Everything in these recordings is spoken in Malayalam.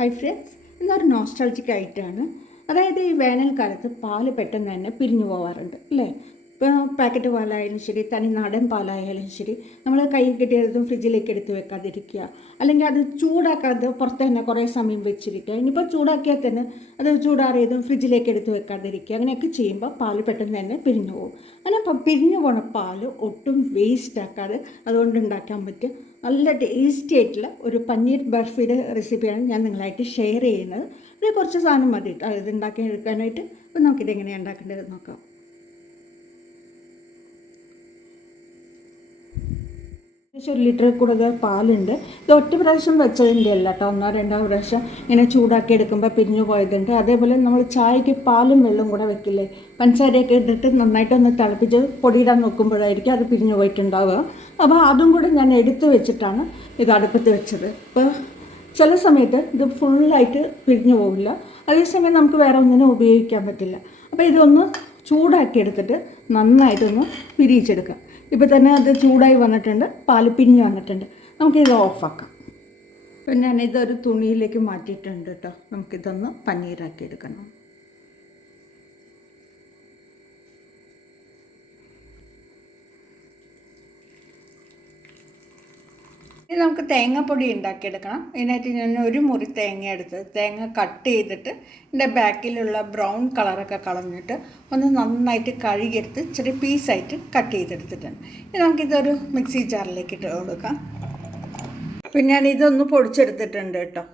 ഹൈ ഫ്രണ്ട്സ് ഇന്നൊരു നോസ്റ്റാൾജിക് ആയിട്ടാണ്. അതായത് ഈ വേനൽക്കാലത്ത് പാൽ പെട്ടെന്ന് തന്നെ പിരിഞ്ഞു പോകാറുണ്ട് അല്ലേ? ഇപ്പോൾ പാക്കറ്റ് പാലായാലും ശരി തനി നാടൻ പാലായാലും ശരി നമ്മൾ കൈ കിട്ടിയതും ഫ്രിഡ്ജിലേക്ക് എടുത്ത് വെക്കാതിരിക്കുക അല്ലെങ്കിൽ അത് ചൂടാക്കാതെ പുറത്ത് തന്നെ കുറേ സമയം വെച്ചിരിക്കുക. ഇനിയിപ്പോൾ ചൂടാക്കിയാൽ തന്നെ അത് ചൂടാറിയതും ഫ്രിഡ്ജിലേക്ക് എടുത്ത് വെക്കാതിരിക്കുക. അങ്ങനെയൊക്കെ ചെയ്യുമ്പോൾ പാൽ പെട്ടെന്ന് തന്നെ പിരിഞ്ഞു പോകും. അങ്ങനെ പിരിഞ്ഞു പോണ പാൽ ഒട്ടും വേസ്റ്റ് ആക്കാതെ അതുകൊണ്ട് ഉണ്ടാക്കാൻ പറ്റും. നല്ല ടേസ്റ്റി ആയിട്ടുള്ള ഒരു പനീർ ബർഫിയുടെ റെസിപ്പിയാണ് ഞാൻ നിങ്ങളായിട്ട് ഷെയർ ചെയ്യുന്നത്. ഇത് കുറച്ച് സാധനം മതി ഇത് ഉണ്ടാക്കി എടുക്കാനായിട്ട് അപ്പോൾ നമുക്കിത് എങ്ങനെയാണ് ഉണ്ടാക്കേണ്ടത് നോക്കാം. ഏകദേശം ഒരു ലിറ്റർ കൂടുതൽ പാലുണ്ട്. ഇത് ഒറ്റ പ്രാവശ്യം വെച്ചതിന്റെ അല്ല കേട്ടോ. ഒന്നോ രണ്ടോ പ്രാവശ്യം ഇങ്ങനെ ചൂടാക്കി എടുക്കുമ്പോൾ പിരിഞ്ഞു പോയതുണ്ട്. അതേപോലെ നമ്മൾ ചായക്ക് പാലും വെള്ളം കൂടെ വെക്കില്ലേ? പഞ്ചസാരയൊക്കെ ഇട്ടിട്ട് നന്നായിട്ടൊന്ന് തിളപ്പിച്ച് പൊടിയിടാൻ നോക്കുമ്പോഴായിരിക്കും അത് പിരിഞ്ഞു പോയിട്ടുണ്ടാവുക. അപ്പോൾ അതും കൂടെ ഞാൻ എടുത്തു വെച്ചിട്ടാണ് ഇത് അടുപ്പത്ത് വെച്ചത്. ഇപ്പോൾ ചില സമയത്ത് ഇത് ഫുള്ളായിട്ട് പിരിഞ്ഞു പോവില്ല. അതേസമയം നമുക്ക് വേറെ ഒന്നിനും ഉപയോഗിക്കാൻ പറ്റില്ല. അപ്പോൾ ഇതൊന്ന് ചൂടാക്കി എടുത്തിട്ട് നന്നായിട്ടൊന്ന് പിരിയിച്ചെടുക്കാം ഇപ്പോൾ തന്നെ അത് ചൂടായി വന്നിട്ടുണ്ട് പാൽ പിഞ്ഞ് വന്നിട്ടുണ്ട്. നമുക്കിത് ഓഫാക്കാം. പിന്നെ ഞാനിതൊരു തുണിയിലേക്ക് മാറ്റിയിട്ടുണ്ട് കേട്ടോ. നമുക്കിതൊന്ന് പനീറാക്കി എടുക്കണം ഇനി നമുക്ക് തേങ്ങാപ്പൊടി ഉണ്ടാക്കിയെടുക്കണം. ഇതിനായിട്ട് ഞാൻ ഒരു മുറി തേങ്ങ എടുത്ത് തേങ്ങ കട്ട് ചെയ്തിട്ട് ഇതിന്റെ ബാക്കിലുള്ള ബ്രൗൺ കളറൊക്കെ കളഞ്ഞിട്ട് ഒന്ന് നന്നായിട്ട് കഴുകിയെടുത്ത് ചെറിയ പീസായിട്ട് കട്ട് ചെയ്തെടുത്തിട്ടുണ്ട്. ഇനി നമുക്കിതൊരു മിക്സി ജാറിലേക്ക് ഇട്ട് കൊടുക്കാം. അപ്പം ഞാൻ ഇതൊന്ന് പൊടിച്ചെടുത്തിട്ടുണ്ട് കേട്ടോ.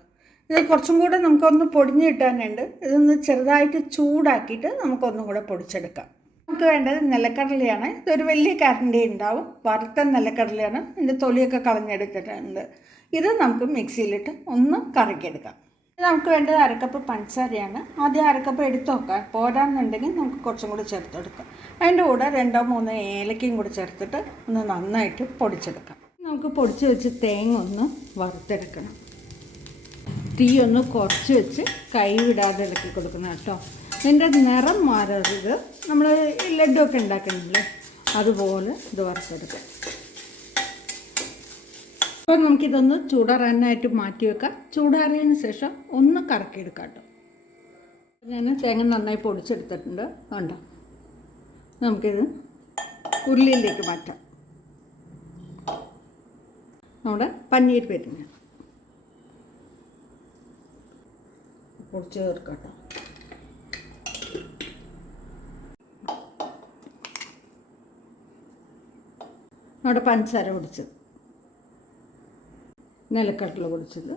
ഇത് കുറച്ചും കൂടെ നമുക്കൊന്ന് പൊടിഞ്ഞ് കിട്ടാനുണ്ട്. ഇതൊന്ന് ചെറുതായിട്ട് ചൂടാക്കിയിട്ട് നമുക്കൊന്നും കൂടെ പൊടിച്ചെടുക്കാം. നമുക്ക് വേണ്ടത് നിലക്കടലയാണ്. ഇതൊരു വലിയ കരണ്ടി ഉണ്ടാവും. വറുത്ത നിലക്കടലയാണ്. ഇതിന്റെ തൊലിയൊക്കെ കളഞ്ഞെടുത്തിട്ടുണ്ട്. ഇത് നമുക്ക് മിക്സിയിലിട്ട് ഒന്ന് കറക്കിയെടുക്കാം. നമുക്ക് വേണ്ടത് അരക്കപ്പ് പഞ്ചസാരയാണ്. ആദ്യം അരക്കപ്പ് എടുത്തു നോക്കാം പോരാന്നുണ്ടെങ്കിൽ നമുക്ക് കുറച്ചും കൂടി ചേർത്തെടുക്കാം. അതിന്റെ കൂടെ രണ്ടോ മൂന്നോ ഏലക്കയും കൂടി ചേർത്തിട്ട് ഒന്ന് നന്നായിട്ട് പൊടിച്ചെടുക്കാം. നമുക്ക് പൊടിച്ച് വെച്ച് തേങ്ങ ഒന്ന് വറുത്തെടുക്കണം. തീ ഒന്ന് കുറച്ച് വെച്ച് കൈ വിടാതെ ഇളക്കി കൊടുക്കണം കേട്ടോ. ഇതിന്റെ നിറം മാറരുത്. നമ്മൾ ലഡുവൊക്കെ ഉണ്ടാക്കുന്നില്ലേ അതുപോലെ ഇത് വറുത്തെടുക്കാം. അപ്പോൾ നമുക്കിതൊന്ന് ചൂടാറാനായിട്ട് മാറ്റി വെക്കാം. ചൂടാറിയതിന് ശേഷം ഒന്ന് കറക്കിയെടുക്കാം കേട്ടോ. ഞാൻ തേങ്ങ നന്നായി പൊടിച്ചെടുത്തിട്ടുണ്ട്. കണ്ടോ? നമുക്കിത് ഉള്ളിയിലേക്ക് മാറ്റാം. നമ്മുടെ പനീർ പെരിഞ്ഞ. പൊടിച്ച് ചേർക്കാം കേട്ടോ. നമ്മുടെ പഞ്ചസാര പൊടിച്ചത് നിലക്കടല പൊടിച്ചത്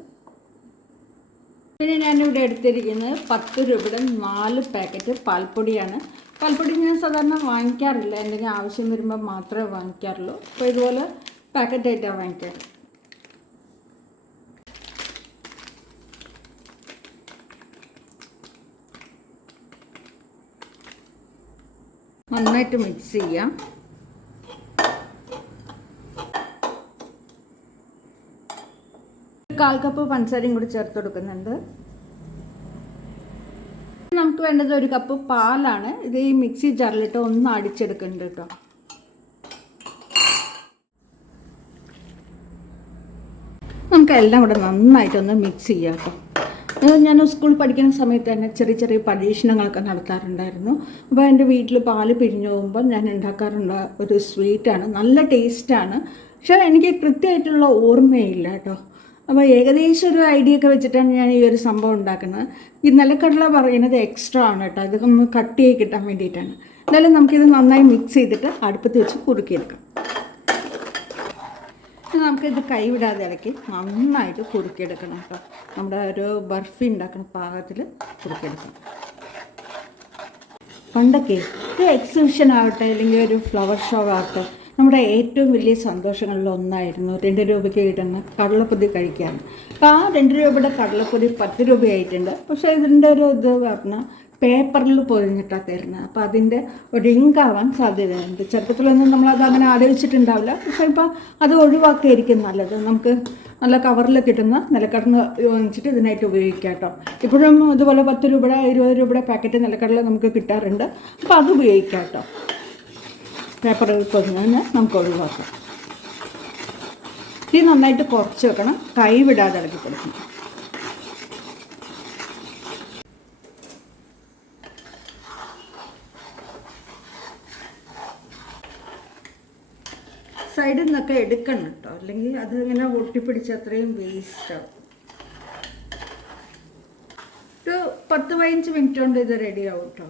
പിന്നെ ഞാനിവിടെ എടുത്തിരിക്കുന്നത് പത്ത് രൂപയുടെ നാല് പാക്കറ്റ് പാൽപ്പൊടിയാണ്. പാൽപ്പൊടി ഞാൻ സാധാരണ വാങ്ങിക്കാറില്ല. എന്തെങ്കിലും ആവശ്യം വരുമ്പോൾ മാത്രമേ വാങ്ങിക്കാറുള്ളൂ. അപ്പോൾ ഇതുപോലെ പാക്കറ്റായിട്ടാണ് വാങ്ങിക്കാറ്. നന്നായിട്ട് മിക്സ് ചെയ്യാം. കാൽ കപ്പ് പഞ്ചസാരയും കൂടി ചേർത്ത് കൊടുക്കുന്നുണ്ട്. നമുക്ക് വേണ്ടത് ഒരു കപ്പ് പാലാണ്. ഇത് ഈ മിക്സി ജാറിലിട്ട് ഒന്ന് അടിച്ചെടുക്കുന്നുണ്ട് കേട്ടോ. നമുക്ക് എല്ലാം കൂടെ നന്നായിട്ടൊന്ന് മിക്സ് ചെയ്യാം കേട്ടോ. ഞാൻ സ്കൂളിൽ പഠിക്കുന്ന സമയത്ത് തന്നെ ചെറിയ ചെറിയ പരീക്ഷണങ്ങളൊക്കെ നടത്താറുണ്ടായിരുന്നു. അപ്പോൾ എന്റെ വീട്ടിൽ പാൽ പിരിഞ്ഞു പോകുമ്പോൾ ഞാൻ ഉണ്ടാക്കാറുള്ള ഒരു സ്വീറ്റാണ്. നല്ല ടേസ്റ്റാണ്. പക്ഷേ എനിക്ക് കൃത്യമായിട്ടുള്ള ഓർമ്മയില്ല കേട്ടോ. അപ്പോൾ ഏകദേശം ഒരു ഐഡിയ ഒക്കെ വെച്ചിട്ടാണ് ഞാൻ ഈ ഒരു സംഭവം ഉണ്ടാക്കുന്നത്. ഈ നിലക്കടല പറയുന്നത് എക്സ്ട്രാ ആണ് കേട്ടോ. ഇതൊന്ന് കട്ട് ചെയ്ത് കിട്ടാൻ വേണ്ടിയിട്ടാണ്. എന്തായാലും നമുക്കിത് നന്നായി മിക്സ് ചെയ്തിട്ട് അടുപ്പത്ത് വെച്ച് കുറുക്കിയെടുക്കാം. നമുക്കിത് കൈവിടാതെ ഇളക്കി നന്നായിട്ട് കുറുക്കിയെടുക്കണം കേട്ടോ. നമ്മുടെ ഒരു ബർഫി ഉണ്ടാക്കുന്ന പാകത്തിൽ കുറുക്കിയെടുക്കണം പണ്ടൊക്കെ ഒരു എക്സിബിഷൻ ആവട്ടെ അല്ലെങ്കിൽ ഒരു ഫ്ലവർ ഷോ ആവട്ടെ നമ്മുടെ ഏറ്റവും വലിയ സന്തോഷങ്ങളിൽ ഒന്നായിരുന്നു രണ്ട് രൂപയ്ക്ക് കിട്ടുന്ന കടലപ്പൊതി കഴിക്കാൻ. അപ്പോൾ ആ രണ്ട് രൂപയുടെ കടലപ്പൊതി പത്ത് രൂപയായിട്ടുണ്ട്. പക്ഷേ ഇതിന്റെ ഒരു ഇത് പറഞ്ഞാൽ പേപ്പറിൽ പൊതിഞ്ഞിട്ടാണ് തരുന്നത്. അപ്പോൾ അതിന്റെ ഒരു ഇങ്കാവാൻ സാധ്യതയുണ്ട്. ചെറുപ്പത്തിലൊന്നും നമ്മളത് അങ്ങനെ ആലോചിച്ചിട്ടുണ്ടാവില്ല. പക്ഷേ ഇപ്പോൾ അത് ഒഴിവാക്കിയായിരിക്കും നല്ലത്. നമുക്ക് നല്ല കവറിൽ കിട്ടുന്ന നിലക്കടല വാങ്ങിച്ചിട്ട് ഇതിനായിട്ട് ഉപയോഗിക്കാം കേട്ടോ. ഇപ്പോഴും ഇതുപോലെ പത്ത് രൂപയുടെ ഇരുപത് രൂപയുടെ പാക്കറ്റ് നിലക്കടല നമുക്ക് കിട്ടാറുണ്ട്. അപ്പോൾ അത് ഉപയോഗിക്കാം കേട്ടോ. പേപ്പറിൽ പൊതിഞ്ഞതിന് നമുക്ക് ഒഴിവാക്കാം. തീ നന്നായിട്ട് കുറച്ച് വെക്കണം. കൈ വിടാതെ ഇളക്കി കൊടുക്കണം. സൈഡിൽ നിന്നൊക്കെ എടുക്കണം കേട്ടോ. അല്ലെങ്കിൽ അത് ഇങ്ങനെ ഒട്ടിപ്പിടിച്ച് അത്രയും വേസ്റ്റാവും ഒരു പത്ത് പതിനഞ്ച് മിനിറ്റ് കൊണ്ട് ഇത് റെഡിയാവും കേട്ടോ.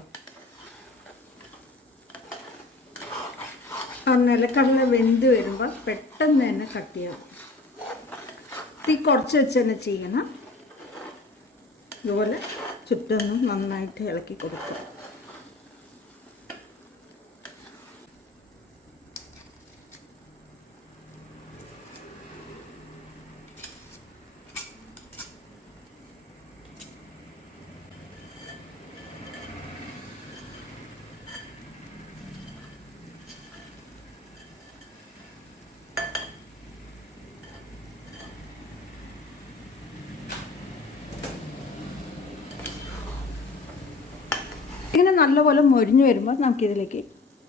നിലക്കടല വെന്ത് വരുമ്പോൾ പെട്ടെന്ന് തന്നെ കട്ട് ചെയ്യാം തീ കുറച്ച് വെച്ച് തന്നെ ചെയ്യണം. ഇതുപോലെ ചുറ്റൊന്ന് നന്നായിട്ട് ഇളക്കി കൊടുക്കുക ഇങ്ങനെ നല്ലപോലെ മൊരിഞ്ഞു വരുമ്പോൾ നമുക്കിതിലേക്ക്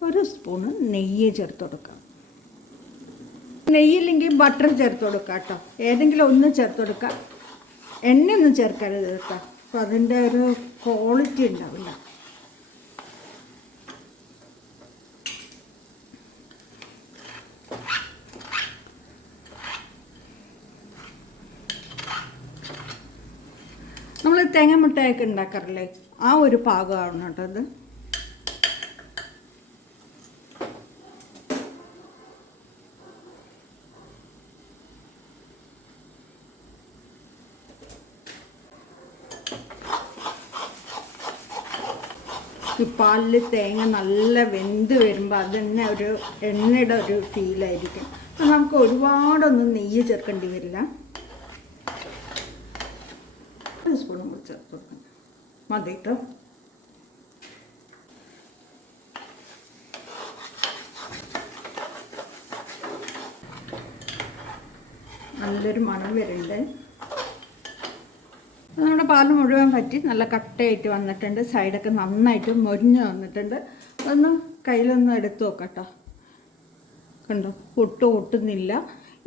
ഒരു സ്പൂണ് നെയ്യ് ചേർത്ത് കൊടുക്കാം. നെയ്യില്ലെങ്കിൽ ബട്ടർ ചേർത്ത് കൊടുക്കാം കേട്ടോ. ഏതെങ്കിലും ഒന്ന് ചേർത്ത് കൊടുക്കാം. എണ്ണയൊന്നും ചേർക്കരുത് കേട്ടോ. അപ്പോൾ അതിന്റെ ഒരു ക്വാളിറ്റി ഉണ്ടാവില്ല നമ്മൾ തേങ്ങ മുട്ടയൊക്കെ ഉണ്ടാക്കാറില്ലേ? ആ ഒരു പാകമാണ് കേട്ടോ ഇത്. ഈ പാലിൽ തേങ്ങ നല്ല വെന്ത് വരുമ്പോൾ അത് തന്നെ ഒരു എണ്ണയുടെ ഒരു ഫീലായിരിക്കും അപ്പം നമുക്ക് ഒരുപാടൊന്നും നെയ്യ് ചേർക്കേണ്ടി വരില്ല. ഒരു നമ്മൾ കൂടി ചേർത്ത് കൊടുക്കണം മതി കേട്ടോ നല്ലൊരു മണം വരുന്നുണ്ട്. നമ്മുടെ പാൽ മുഴുവൻ പറ്റി നല്ല കട്ടയായിട്ട് വന്നിട്ടുണ്ട്. സൈഡൊക്കെ നന്നായിട്ട് മൊരിഞ്ഞ് വന്നിട്ടുണ്ട്. ഒന്ന് കയ്യിലൊന്ന് എടുത്ത് നോക്കട്ടോ. കണ്ടോ? ഒട്ടും ഒട്ടുന്നില്ല.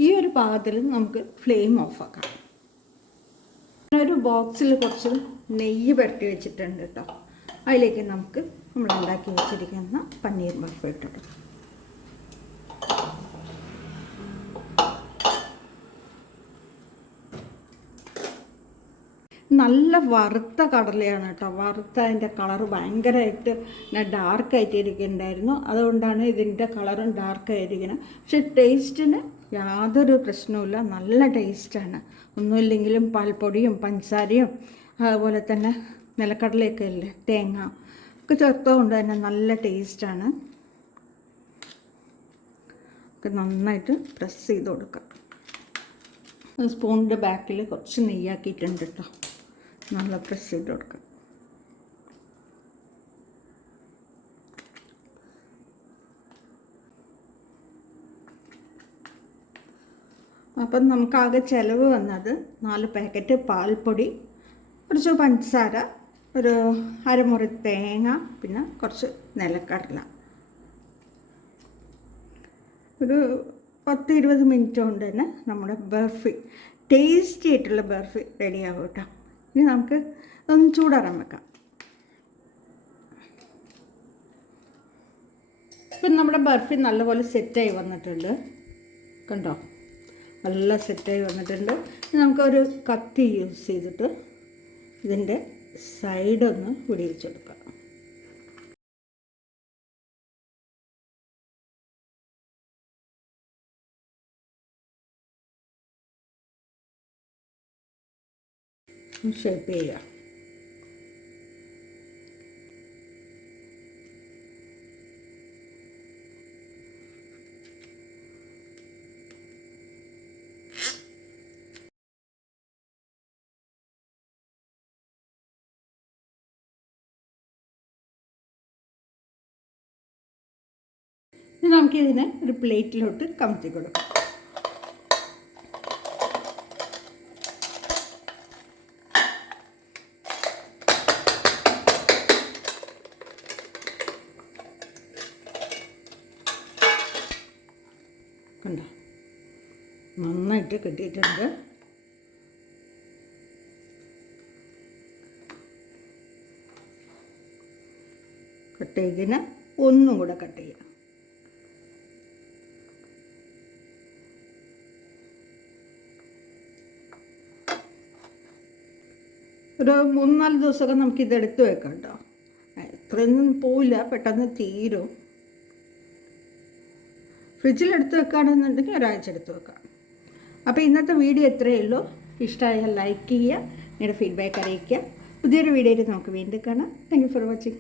ഈ ഒരു പാകത്തിൽ നമുക്ക് ഫ്ലെയിം ഓഫാക്കാം ഒരു ബോക്സിൽ കുറച്ച് നെയ്യ് പരട്ടി വെച്ചിട്ടുണ്ട് കേട്ടോ. അതിലേക്ക് നമുക്ക് നമ്മൾ ഉണ്ടാക്കി വെച്ചിരിക്കുന്ന പനീർ ബർഫ് ഇട്ടിട്ട്. നല്ല വറുത്ത കടലയാണ് കേട്ടോ. വറുത്ത അതിന്റെ കളർ ഭയങ്കരമായിട്ട് ഡാർക്കായിട്ട് ഇരിക്കുന്നുണ്ടായിരുന്നു അതുകൊണ്ടാണ് ഇതിന്റെ കളറും ഡാർക്കായിരിക്കുന്നത് പക്ഷെ ടേസ്റ്റിന് യാതൊരു പ്രശ്നവുമില്ല. നല്ല ടേസ്റ്റാണ്. ഒന്നുമില്ലെങ്കിലും പാൽപ്പൊടിയും പഞ്ചസാരയും അതുപോലെ തന്നെ നിലക്കടലയൊക്കെ അല്ലേ തേങ്ങ ഒക്കെ ചേർത്തുകൊണ്ട് തന്നെ നല്ല ടേസ്റ്റാണ്. ഒക്കെ നന്നായിട്ട് പ്രസ് ചെയ്ത് കൊടുക്കാം. സ്പൂണിന്റെ ബാക്കിൽ കുറച്ച് നെയ്യാക്കിയിട്ടുണ്ട് കേട്ടോ നല്ല പ്രസ് ചെയ്ത് കൊടുക്കാം. അപ്പം നമുക്കാകെ ചിലവ് വന്നത് നാല് പാക്കറ്റ് പാൽപ്പൊടി കുറച്ച് പഞ്ചസാര ഒരു അരമുറി തേങ്ങ പിന്നെ കുറച്ച് നിലക്കടല. ഒരു പത്ത് ഇരുപത് മിനിറ്റ് കൊണ്ട് തന്നെ നമ്മുടെ ബർഫി ടേസ്റ്റി ആയിട്ടുള്ള ബർഫി റെഡിയാകും കേട്ടോ. ഇനി നമുക്ക് ഒന്ന് ചൂടാറാൻ വെക്കാം. ഇപ്പം നമ്മുടെ ബർഫി നല്ലപോലെ സെറ്റായി വന്നിട്ടുണ്ട്. കണ്ടോ? നല്ല സെറ്റായി വന്നിട്ടുണ്ട്. നമുക്കൊരു കത്തി യൂസ് ചെയ്തിട്ട് ഇതിന്റെ സൈഡൊന്ന് പിടിവിച്ചെടുക്കാം ഷേപ്പ് ചെയ്യുക. ഇനി നമുക്കിതിനെ ഒരു പ്ലേറ്റിലോട്ട് കമത്തി കൊടുക്കാം. കണ്ടോ? നന്നായിട്ട് കിട്ടിയിട്ടുണ്ട്. കട്ട് ചെയ്തതിന് ഒന്നും കൂടെ കട്ട് ചെയ്യാം. ഒരു മൂന്ന് നാല് ദിവസമൊക്കെ നമുക്ക് ഇത് എടുത്ത് വെക്കാം കേട്ടോ ഇത്രയൊന്നും പോവില്ല പെട്ടെന്ന് തീരും. ഫ്രിഡ്ജിൽ എടുത്ത് വെക്കുകയാണെന്നുണ്ടെങ്കിൽ ഒരാഴ്ച എടുത്ത് വെക്കാം. അപ്പോൾ ഇന്നത്തെ വീഡിയോ ഇത്രയേ ഉള്ളൂ. ഇഷ്ടമായാൽ ലൈക്ക് ചെയ്യുക നിങ്ങളുടെ ഫീഡ്ബാക്ക് അറിയിക്കുക. പുതിയൊരു വീഡിയോയിൽ നമുക്ക് വീണ്ടും കാണാം. Thank you for watching